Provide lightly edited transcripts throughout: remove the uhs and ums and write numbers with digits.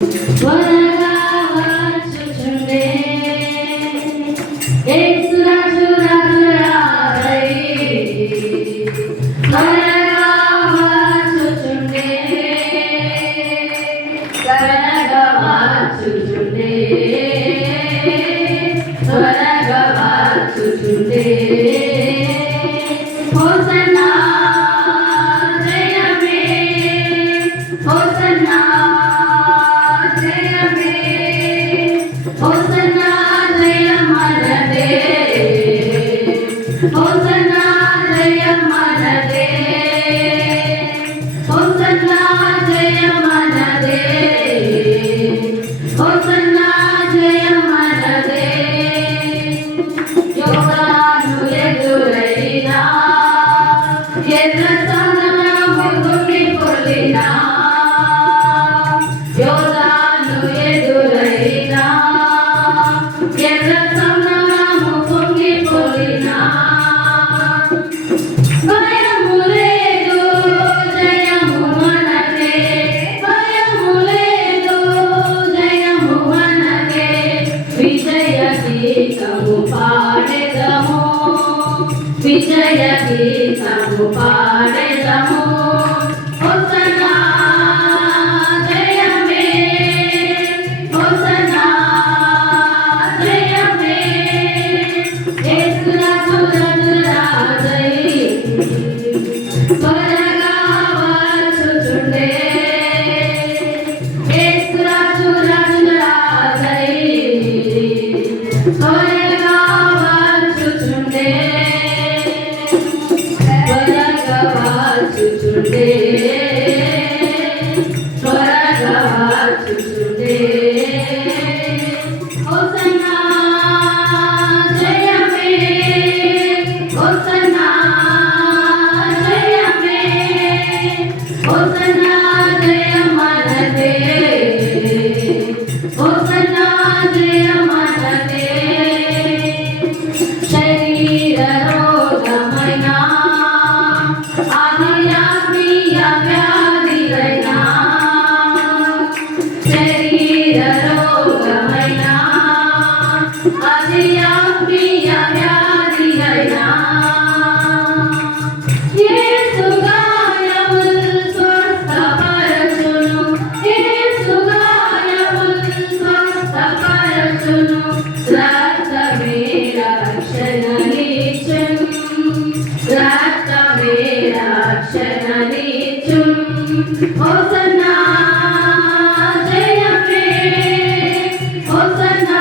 త్వరగా వచ్చుచుండే యేసు రాజు రాజురారై త్వరగా వచ్చుచుండే త్వరగా వచ్చుచుండే త్వరగా వచ్చుచుండే హోసన్నా జయమే హోసన్నా హోసన్నా జయమనదే హోసన్నా జయమనదే హోసన్నా జయమనదే హోసన్నా జయమనదే యోగాను ఎదురైనా ఎర్ర సంద్రము కుంగిపోలినా యోగాను ఎదురైనా ఎర్ర సంద్రము కుంగిపోలినా భయము లేదు జయము మనదే భయము లేదు జయము మనదే విజయ గీతము పాడెదము విజయ గీతము పాడెదము హోసన్నా జయమే హోసన్నా జయమే యేసు రాజు రాజురాజై త్వరగా వచ్చుచుండే యేసు రాజు రాజురాజై త్వరగా వచ్చుచుండే త్వరగా వచ్చుచుండే త్వరగా వచ్చుచుండే హోసన్నా జయమే హోసన్నా జయమే హోసన్నా జయమనదే హోసన్నా జయమనదే శరీర రోగమైనా ఆత్మీయ వ్యాధిరైనా శరీర రోగమైనా ఆత్మీయ వ్యాధిరైనా యేసు గాయములు స్వస్థపరచును యేసు గాయములు స్వస్థపరచును రక్తమే రక్షణనిచ్చును రక్తమే రక్షణనిచ్చును హోసన్నా జయమే హోసన్నా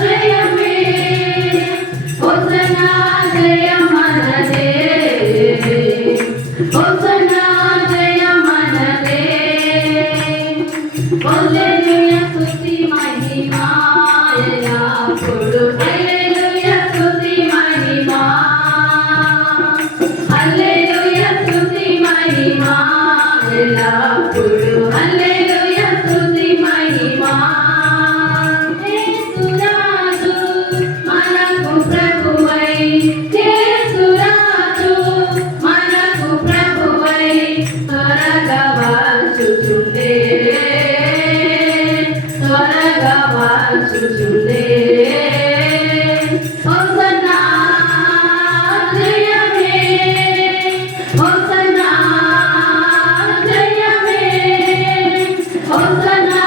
జయమే హోసన్నా జయమనదే హోసన్నా జయమనదే హల్లెలూయా స్తుతి మహిమా ఎల్లప్పుడూ హల్లెలూయా స్తుతి మహిమా హల్లెలూయా స్తుతి మహిమా ఎల్లప్పుడూ హల్లెలూయా స్తుతి మహిమా యేసు రాజు మనకు ప్రభువై యేసు రాజు మనకు ప్రభువై త్వరగా వచ్చుచుండే త్వరగా వచ్చుచుండే హోసన్నా జయమే హోసన్నా జయమే హోసన్నా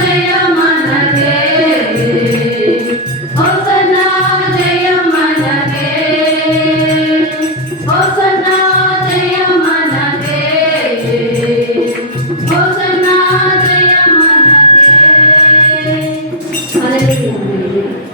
జయమనదే హోసన్నా జయమనదే హోసన్నా జయమనదే హోసన్నా జయమనదే హల్లెలూయా.